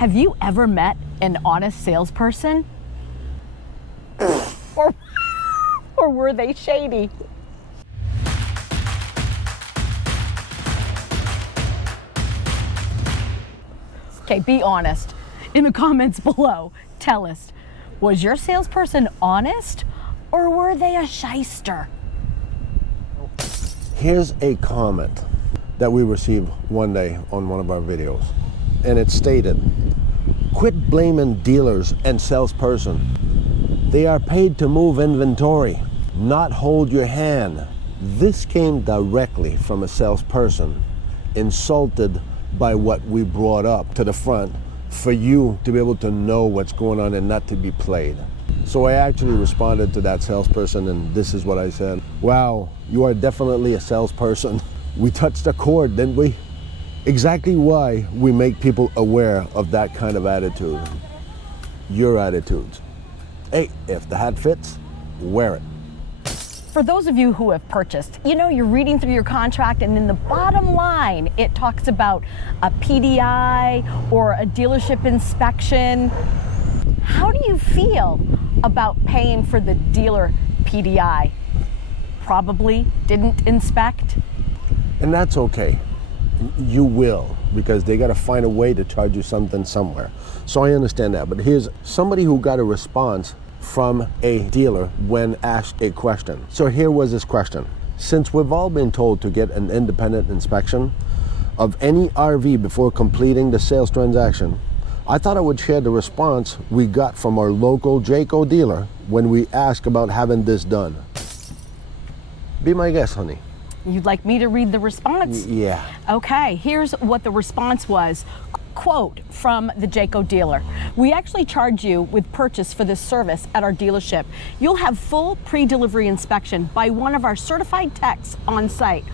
Have you ever met an honest salesperson? or were they shady? Okay, be honest. In the comments below, tell us, was your salesperson honest or were they a shyster? Here's a comment that we received one day on one of our videos, and it stated, "Quit blaming dealers and salesperson. They are paid to move inventory, not hold your hand." This came directly from a salesperson insulted by what we brought up to the front for you to be able to know what's going on and not to be played. So I actually responded to that salesperson, and this is what I said. "Wow, you are definitely a salesperson. We touched a chord, didn't we?" Exactly why we make people aware of that kind of attitude. Your attitudes. Hey, if the hat fits, wear it. For those of you who have purchased, you know, you're reading through your contract and in the bottom line, it talks about a PDI or a dealership inspection. How do you feel about paying for the dealer PDI? Probably didn't inspect. And that's okay. You will, because they got to find a way to charge you something somewhere. So I understand that. But here's somebody who got a response from a dealer when asked a question. So here was his question. Since we've all been told to get an independent inspection of any RV before completing the sales transaction, I thought I would share the response we got from our local Jayco dealer when we asked about having this done. Be my guest, honey. You'd like me to read the response? Yeah. Okay, here's what the response was. Quote from the Jayco dealer: "We actually charge you with purchase for this service at our dealership. You'll have full pre-delivery inspection by one of our certified techs on site.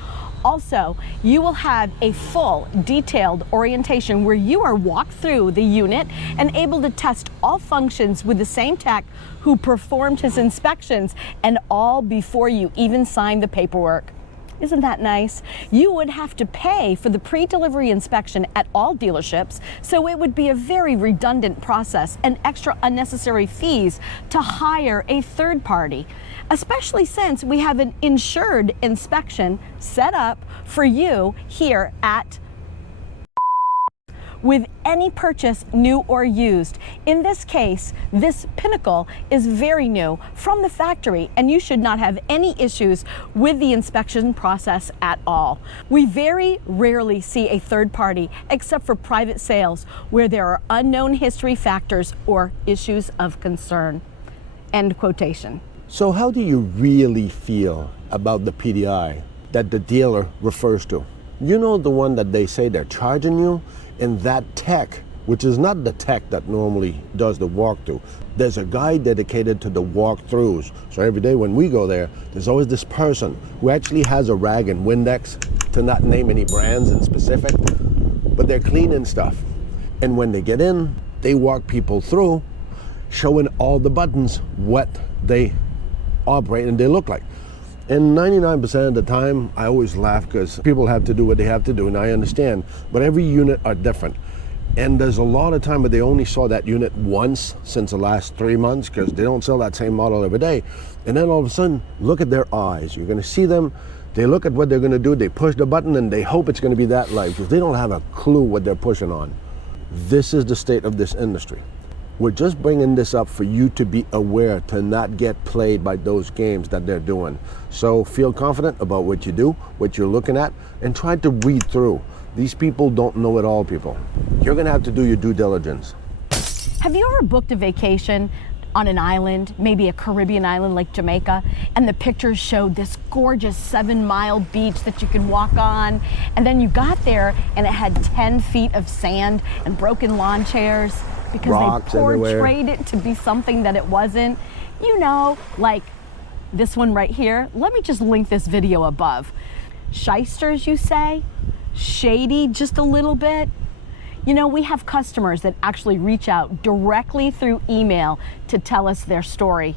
Also, you will have a full detailed orientation where you are walked through the unit and able to test all functions with the same tech who performed his inspections, and all before you even sign the paperwork." Isn't that nice? You would have to pay for the pre-delivery inspection at all dealerships, so it would be a very redundant process and extra unnecessary fees to hire a third party, especially since we have an insured inspection set up for you here at with any purchase, new or used. In this case, this Pinnacle is very new from the factory, and you should not have any issues with the inspection process at all. We very rarely see a third party except for private sales where there are unknown history factors or issues of concern. End quotation. So how do you really feel about the PDI that the dealer refers to? You know, the one that they say they're charging you? And that tech, which is not the tech that normally does the walkthrough. There's a guy dedicated to the walkthroughs. So every day when we go there, there's always this person who actually has a rag and Windex, to not name any brands in specific, but they're cleaning stuff. And when they get in, they walk people through, showing all the buttons, what they operate and they look like. And 99% of the time, I always laugh because people have to do what they have to do, and I understand. But every unit are different. And there's a lot of time where they only saw that unit once since the last 3 months because they don't sell that same model every day. And then all of a sudden, look at their eyes. You're going to see them. They look at what they're going to do. They push the button, and they hope it's going to be that light because they don't have a clue what they're pushing on. This is the state of this industry. We're just bringing this up for you to be aware, to not get played by those games that they're doing. So feel confident about what you do, what you're looking at, and try to read through. These people don't know it all, people. You're gonna have to do your due diligence. Have you ever booked a vacation on an island, maybe a Caribbean island like Jamaica, and the pictures showed this gorgeous 7-mile beach that you could walk on, and then you got there and it had 10 feet of sand and broken lawn chairs? Because rocks they everywhere. portrayed it to be something that it wasn't. You know, like this one right here. Let me just link this video above. Shysters, you say? Shady just a little bit? You know, we have customers that actually reach out directly through email to tell us their story.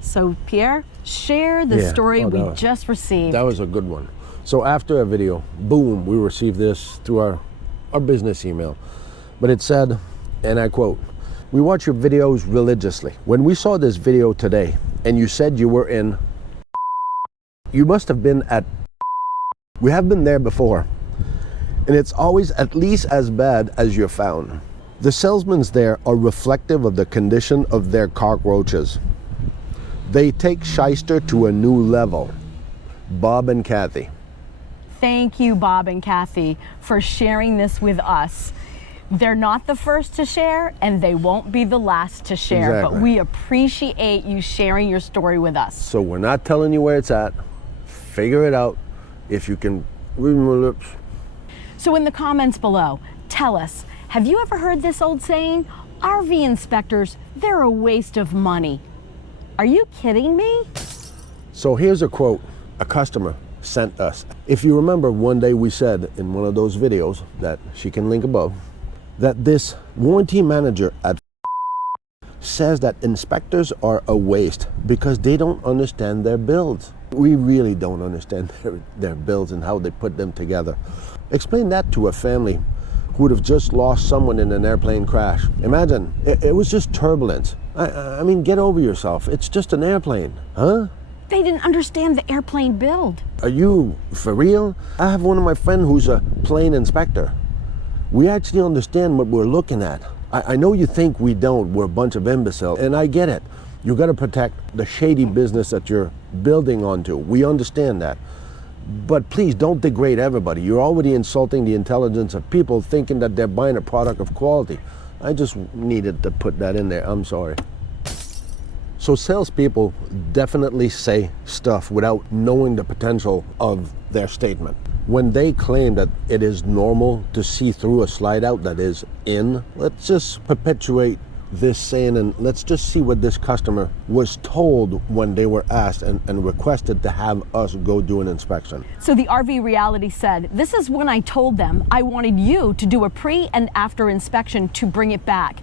So Pierre, share the story we just received. That was a good one. So after a video, boom, we received this through our business email. But it said, And I quote, "We watch your videos religiously. When we saw this video today and you said you were in, you must have been at, we have been there before. And it's always at least as bad as you're found. The salesmen there are reflective of the condition of their cockroaches. They take shyster to a new level. Bob and Kathy." Thank you, Bob and Kathy, for sharing this with us. They're not the first to share, and they won't be the last to share, Exactly. but we appreciate you sharing your story with us. So we're not telling you where it's at. Figure it out. If you can read my lips. So in the comments below, tell us, have you ever heard this old saying, RV inspectors, they're a waste of money? Are you kidding me? So here's a quote a customer sent us. If you remember, one day we said in one of those videos that she can link above, that this warranty manager at says that inspectors are a waste because they don't understand their builds. We really don't understand their builds and how they put them together. Explain that to a family who would have just lost someone in an airplane crash. Imagine, it was just turbulence. I mean, get over yourself. It's just an airplane, huh? They didn't understand the airplane build. Are you for real? I have one of my friends who's a plane inspector. We actually understand what we're looking at. I know you think we don't. We're a bunch of imbeciles, and I get it. You got to protect the shady business that you're building onto. We understand that. But please don't degrade everybody. You're already insulting the intelligence of people thinking that they're buying a product of quality. I just needed to put that in there. I'm sorry. So salespeople definitely say stuff without knowing the potential of their statement. When they claim that it is normal to see through a slide out that is in, let's just perpetuate this saying and let's just see what this customer was told when they were asked and requested to have us go do an inspection. So the RV Reality said, this is when I told them I wanted you to do a pre and after inspection to bring it back.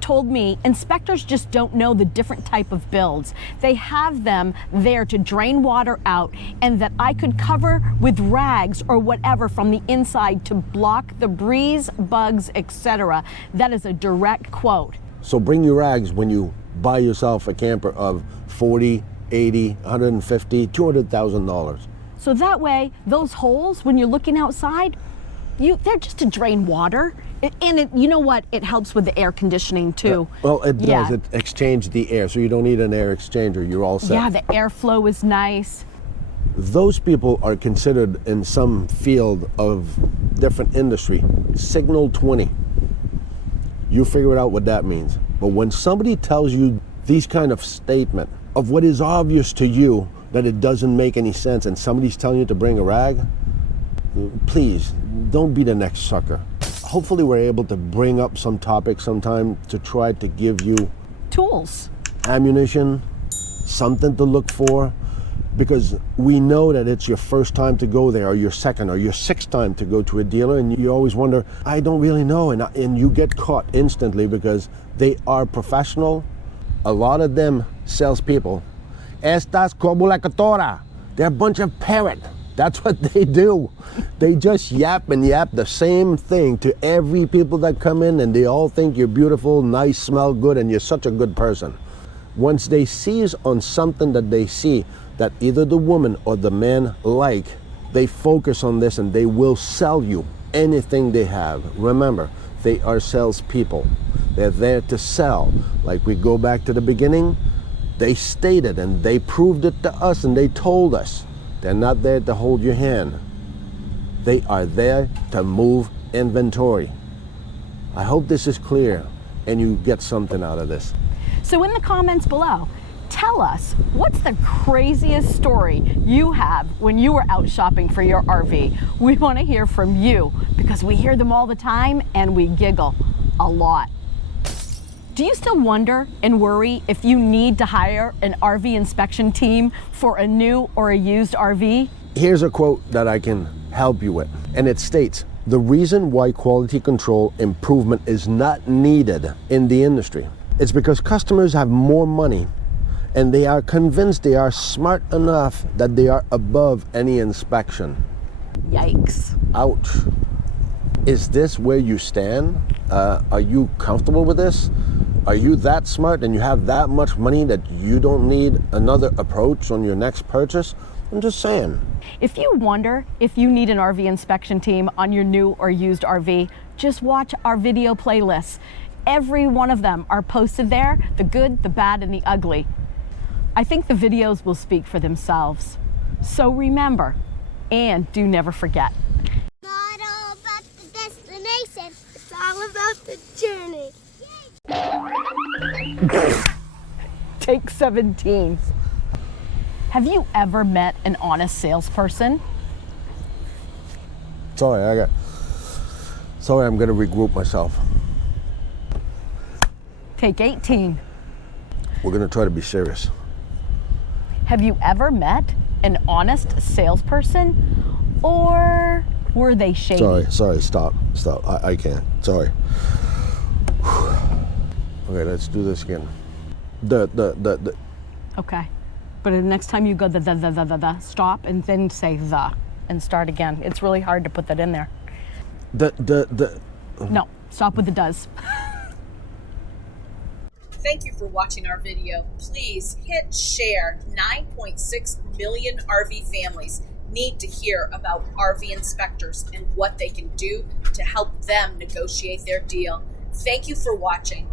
Told me inspectors just don't know the different type of builds. They have them there to drain water out and that I could cover with rags or whatever from the inside to block the breeze, bugs, etc. That is a direct quote. So bring your rags when you buy yourself a camper of $40, $80, $150, $200,000. So that way, those holes, when you're looking outside, they're just to drain water. And you know what? It helps with the air conditioning too. Well, it does. Yeah. It exchanges the air, so you don't need an air exchanger. You're all set. Yeah, the airflow is nice. Those people are considered in some field of different industry, Signal 20. You figure out what that means. But when somebody tells you these kind of statement of what is obvious to you that it doesn't make any sense and somebody's telling you to bring a rag, please don't be the next sucker. Hopefully we're able to bring up some topics sometime to try to give you Tools. ammunition, something to look for, because we know that it's your first time to go there or your second or your sixth time to go to a dealer, and you always wonder, I don't really know, and you get caught instantly because they are professional. A lot of them salespeople, estas como la catora, they're a bunch of parrot. That's what they do. They just yap and yap the same thing to every people that come in, and they all think you're beautiful, nice, smell good, and you're such a good person. Once they seize on something that they see that either the woman or the man like, they focus on this and they will sell you anything they have. Remember, they are salespeople. They're there to sell. Like we go back to the beginning, they stated and they proved it to us and they told us. They're not there to hold your hand. They are there to move inventory. I hope this is clear and you get something out of this. So in the comments below, tell us, what's the craziest story you have when you were out shopping for your RV? We want to hear from you because we hear them all the time and we giggle a lot. Do you still wonder and worry if you need to hire an RV inspection team for a new or a used RV? Here's a quote that I can help you with, and it states, the reason why quality control improvement is not needed in the industry is because customers have more money and they are convinced they are smart enough that they are above any inspection. Yikes. Ouch. Is this where you stand? Are you comfortable with this? Are you that smart and you have that much money that you don't need another approach on your next purchase? I'm just saying. If you wonder if you need an RV inspection team on your new or used RV, just watch our video playlists. Every one of them are posted there, the good, the bad, and the ugly. I think the videos will speak for themselves. So remember, and do never forget. Not all about the destination, it's all about the journey. Take 17. Have you ever met an honest salesperson? Sorry, I'm gonna regroup myself. Take 18. We're gonna try to be serious. Have you ever met an honest salesperson, or were they shady? Sorry, stop. I can't, sorry. Okay, let's do this again. Okay, but the next time you go the, stop and then say the and start again. It's really hard to put that in there. No, stop with the does. Thank you for watching our video. Please hit share. 9.6 million RV families need to hear about RV inspectors and what they can do to help them negotiate their deal. Thank you for watching.